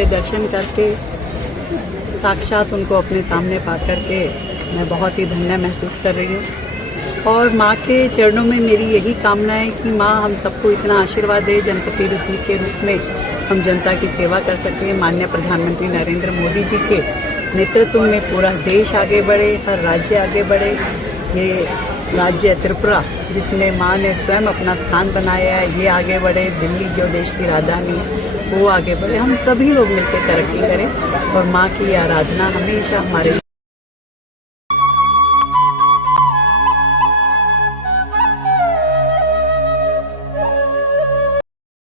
उनके दर्शन करके, साक्षात उनको अपने सामने पा करके मैं बहुत ही धन्य महसूस कर रही हूँ। और माँ के चरणों में मेरी यही कामना है कि माँ हम सबको इतना आशीर्वाद दे, जनपति रुचि के रूप में हम जनता की सेवा कर सकें। माननीय प्रधानमंत्री नरेंद्र मोदी जी के नेतृत्व में पूरा देश आगे बढ़े, हर राज्य आगे बढ़े। ये राज्य त्रिपुरा जिसमें माँ ने स्वयं अपना स्थान बनाया है, ये आगे बढ़े। दिल्ली जो देश की राजधानी है वो आगे बढ़े। हम सभी लोग मिलकर तरक्की करें और माँ की आराधना हमेशा हमारे